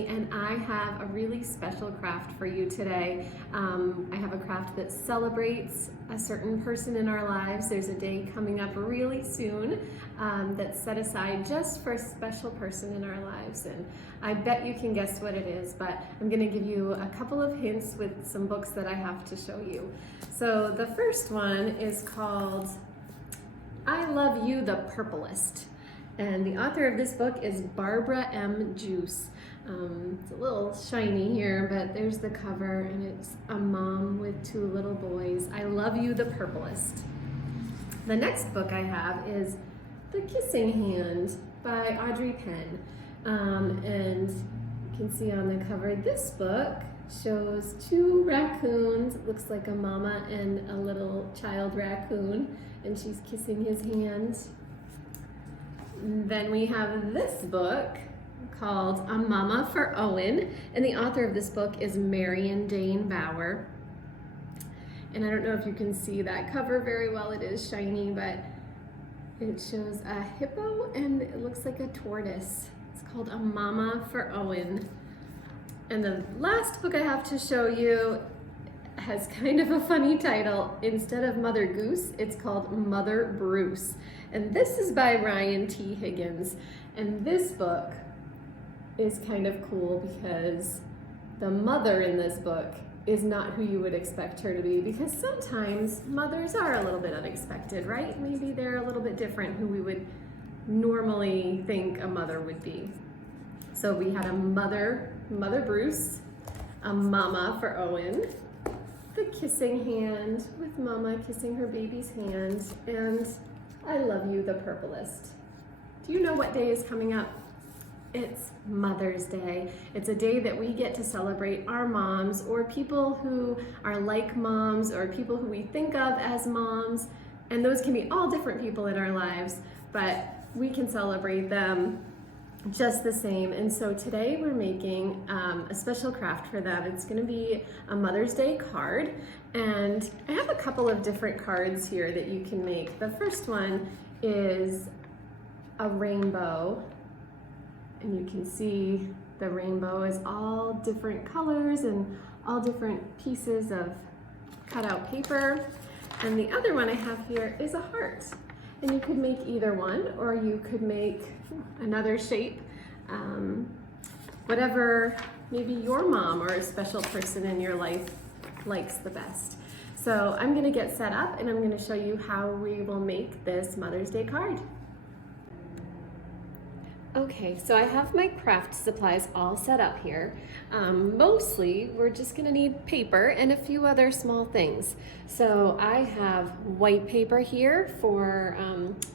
Audrey, and I have a really special craft for you today. I have a craft that celebrates a certain person in our lives. There's a day coming up really soon that's set aside just for a special person in our lives, and I bet you can guess what it is, but I'm going to give you a couple of hints with some books that I have to show you. So the first one is called I Love You, the Purplest. And the author of this book is Barbara M. Joose. It's a little shiny here, but there's the cover, and it's a mom with two little boys. I Love You, the Purplest. The next book I have is The Kissing Hand by Audrey Penn. And you can see on the cover, this book shows two raccoons. It looks like a mama and a little child raccoon, and she's kissing his hand. Then we have this book called A Mama for Owen, and the author of this book is Marion, Dane, Bauer. And I don't know if you can see that cover very well. It is shiny, but it shows a hippo and it looks like a tortoise. It's called A Mama for Owen. And the last book I have to show you has kind of a funny title. Instead of Mother Goose, it's called Mother Bruce. And this is by Ryan T. Higgins. And this book is kind of cool because the mother in this book is not who you would expect her to be, because sometimes mothers are a little bit unexpected, right? Maybe they're a little bit different who we would normally think a mother would be. So we had a Mother Bruce, a Mama for Owen, The Kissing Hand with Mama kissing her baby's hand, and I Love You, the Purplest. Do you know what day is coming up? It's Mother's Day. It's a day that we get to celebrate our moms, or people who are like moms, or people who we think of as moms, and those can be all different people in our lives, but we can celebrate them just the same. And so today we're making a special craft for them. It's going to be a Mother's Day card, and I have a couple of different cards here that you can make. The first one is a rainbow, and you can see the rainbow is all different colors and all different pieces of cutout paper. And the other one I have here is a heart. And you could make either one, or you could make another shape, whatever maybe your mom or a special person in your life likes the best. So I'm gonna get set up and I'm gonna show you how we will make this Mother's Day card. Okay, so I have my craft supplies all set up here. Mostly, we're just gonna need paper and a few other small things. So I have white paper here for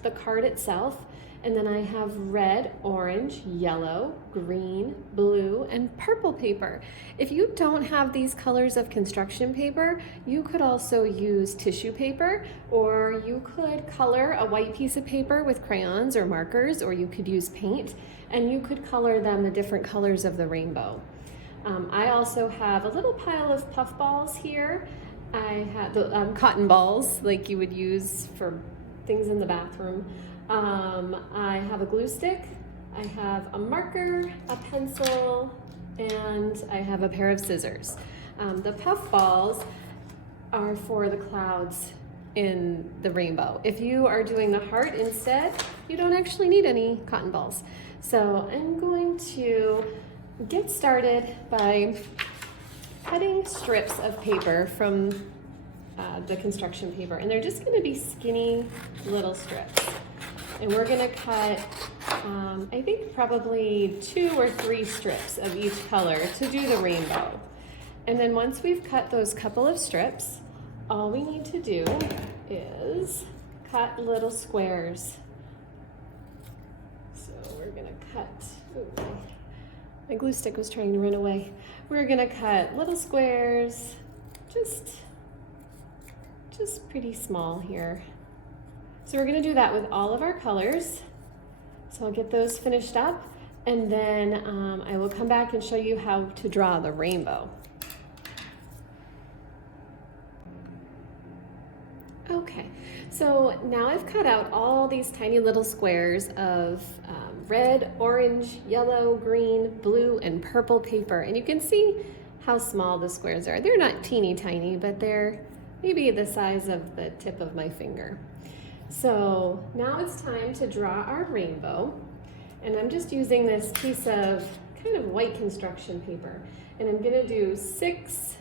the card itself, and then I have red, orange, yellow, green, blue, and purple paper. If you don't have these colors of construction paper, you could also use tissue paper, or you could color a white piece of paper with crayons or markers, or you could use paint, and you could color them the different colors of the rainbow. I also have a little pile of puff balls here. I have the cotton balls like you would use for things in the bathroom. I have a glue stick, I have a marker, a pencil, and I have a pair of scissors. The puff balls are for the clouds in the rainbow. If you are doing the heart instead, you don't actually need any cotton balls. So I'm going to get started by cutting strips of paper from the construction paper, and they're just going to be skinny little strips. And we're going to cut, I think probably 2 or 3 strips of each color to do the rainbow. And then once we've cut those couple of strips, all we need to do is cut little squares. So we're going to cut, ooh, my glue stick was trying to run away. We're going to cut little squares, just pretty small here. So we're going to do that with all of our colors. So I'll get those finished up, and then I will come back and show you how to draw the rainbow. Okay, so now I've cut out all these tiny little squares of red, orange, yellow, green, blue, and purple paper. And you can see how small the squares are. They're not teeny tiny, but they're maybe the size of the tip of my finger. So now it's time to draw our rainbow. And I'm just using this piece of kind of white construction paper. And I'm gonna do 6,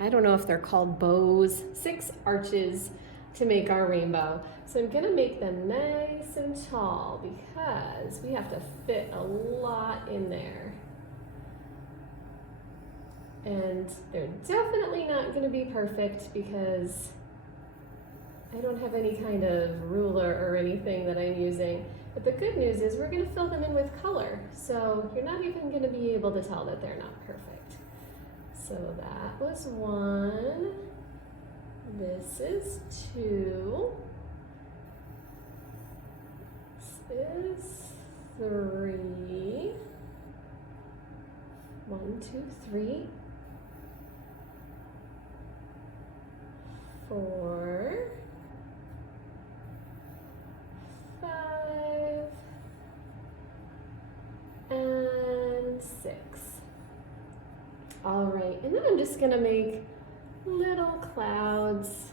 I don't know if they're called bows, 6 arches to make our rainbow. So I'm gonna make them nice and tall because we have to fit a lot in there. And they're definitely not gonna be perfect because I don't have any kind of ruler or anything that I'm using. But the good news is we're gonna fill them in with color. So you're not even gonna be able to tell that they're not perfect. So that was 1. This is 2. This is 3. 1, 2, 3. 4. 5. And 6. All right, and then I'm just gonna make little clouds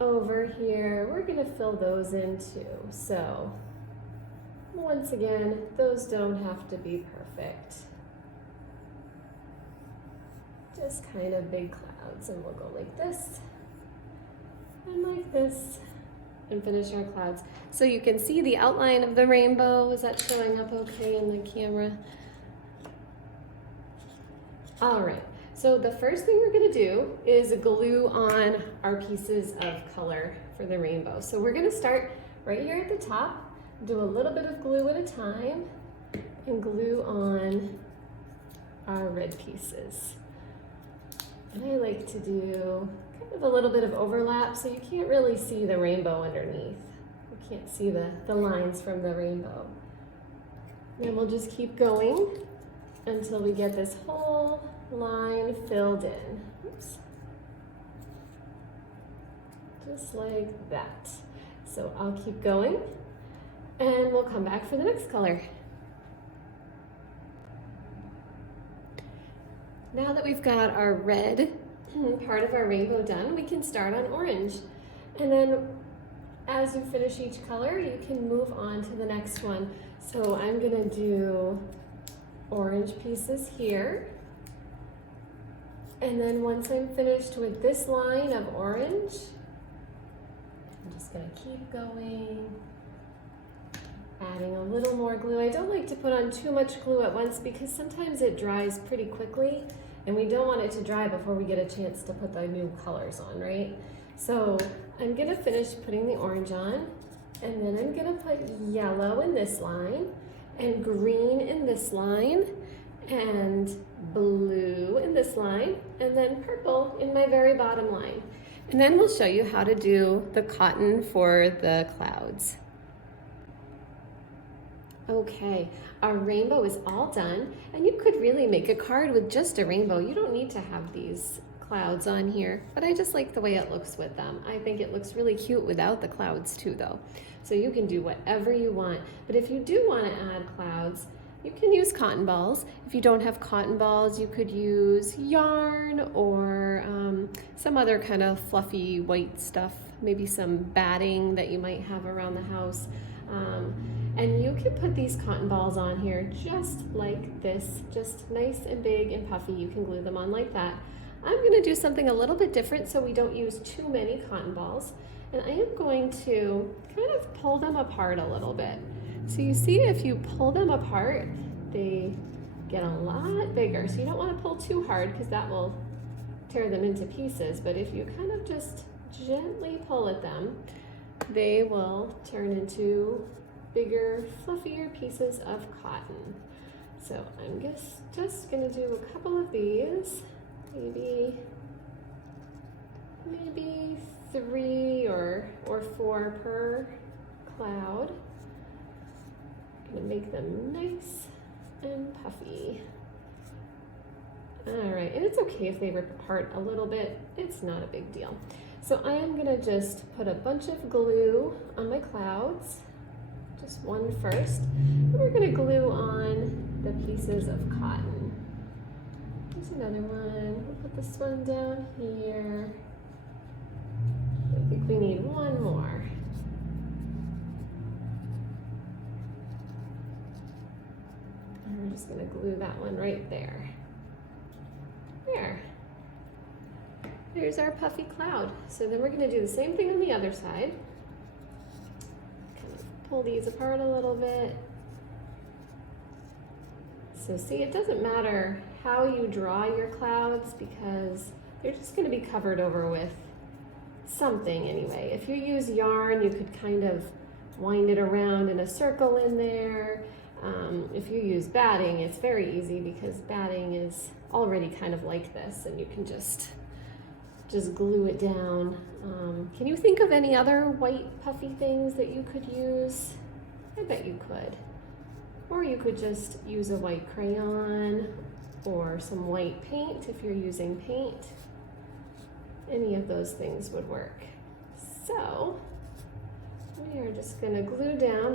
over here. We're gonna fill those in too. So once again, those don't have to be perfect. Just kind of big clouds, and we'll go like this and like this and finish our clouds. So you can see the outline of the rainbow. Is that showing up okay in the camera? All right, so the first thing we're gonna do is glue on our pieces of color for the rainbow. So we're gonna start right here at the top, do a little bit of glue at a time, and glue on our red pieces. And I like to do kind of a little bit of overlap so you can't really see the rainbow underneath. You can't see the lines from the rainbow. And we'll just keep going until we get this whole line filled in. Oops. Just like that. So I'll keep going and we'll come back for the next color. Now that we've got our red part of our rainbow done, we can start on orange. And then as you finish each color, you can move on to the next one. So I'm gonna do orange pieces here. And then once I'm finished with this line of orange, I'm just gonna keep going, adding a little more glue. I don't like to put on too much glue at once because sometimes it dries pretty quickly and we don't want it to dry before we get a chance to put the new colors on, right? So I'm gonna finish putting the orange on, and then I'm gonna put yellow in this line and green in this line and blue in this line, and then purple in my very bottom line. And then we'll show you how to do the cotton for the clouds. Okay, our rainbow is all done, and you could really make a card with just a rainbow. You don't need to have these clouds on here, but I just like the way it looks with them. I think it looks really cute without the clouds too though. So you can do whatever you want, but if you do want to add clouds, you can use cotton balls. If you don't have cotton balls, you could use yarn or some other kind of fluffy white stuff, maybe some batting that you might have around the house. And you can put these cotton balls on here just like this, just nice and big and puffy. You can glue them on like that. I'm gonna do something a little bit different so we don't use too many cotton balls. And I am going to kind of pull them apart a little bit. So you see if you pull them apart, they get a lot bigger. So you don't want to pull too hard because that will tear them into pieces. But if you kind of just gently pull at them, they will turn into bigger, fluffier pieces of cotton. So I'm just gonna do a couple of these, maybe 3 or 4 per cloud. Gonna make them nice and puffy. All right, and it's okay if they rip apart a little bit. It's not a big deal. So I am gonna just put a bunch of glue on my clouds, just one first. And we're going to glue on the pieces of cotton. There's another one. We'll put this one down here. I think we need one more. And we're just going to glue that one right there. There. There's our puffy cloud. So then we're going to do the same thing on the other side. Kind of pull these apart a little bit. So see, it doesn't matter how you draw your clouds because they're just going to be covered over with something anyway. If you use yarn, you could kind of wind it around in a circle in there. If you use batting, it's very easy because batting is already kind of like this, and you can just glue it down. Can you think of any other white puffy things that you could use? I bet you could. Or you could just use a white crayon or some white paint if you're using paint. Any of those things would work. So we are just going to glue down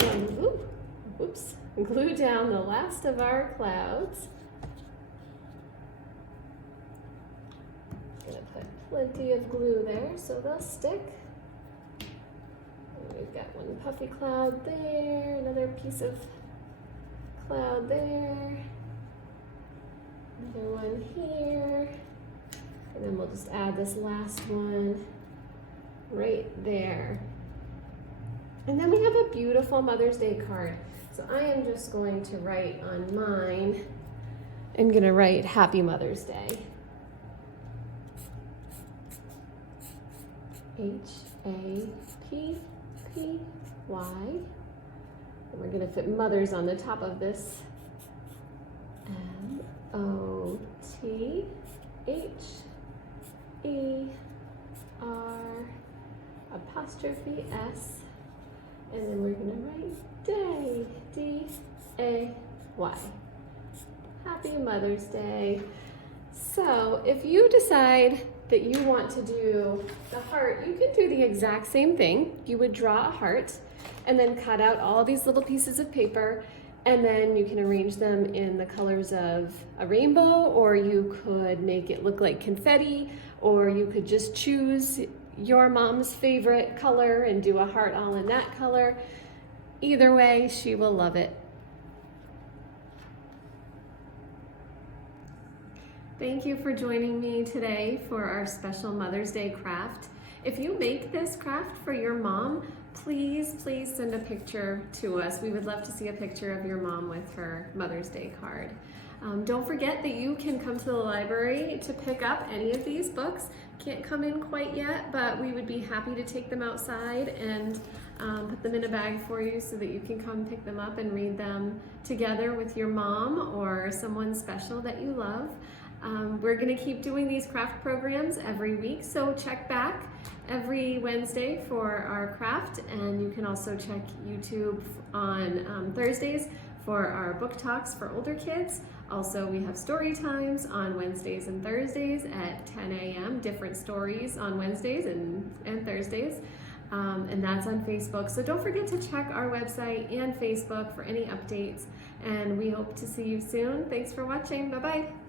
glue down the last of our clouds. Gonna put plenty of glue there so they'll stick. And we've got one puffy cloud there, another piece of cloud there, another one here, and then we'll just add this last one right there. And then we have a beautiful Mother's Day card. So I am just going to write on mine, I'm gonna write Happy Mother's Day. Happy. And we're gonna put mothers on the top of this. MOTHER''S. And then we're gonna write day, D-A-Y. Happy Mother's Day. So if you decide that you want to do the heart, you can do the exact same thing. You would draw a heart and then cut out all these little pieces of paper, and then you can arrange them in the colors of a rainbow, or you could make it look like confetti, or you could just choose your mom's favorite color and do a heart all in that color. Either way, she will love it. Thank you for joining me today for our special Mother's Day craft. If you make this craft for your mom, please send a picture to us. We would love to see a picture of your mom with her Mother's Day card. Don't forget that you can come to the library to pick up any of these books. Can't come in quite yet, but we would be happy to take them outside and put them in a bag for you so that you can come pick them up and read them together with your mom or someone special that you love. We're going to keep doing these craft programs every week, so check back every Wednesday for our craft, and you can also check YouTube on Thursdays for our book talks for older kids. Also, we have story times on Wednesdays and Thursdays at 10 a.m., different stories on Wednesdays and Thursdays, and that's on Facebook. So don't forget to check our website and Facebook for any updates, and we hope to see you soon. Thanks for watching. Bye-bye.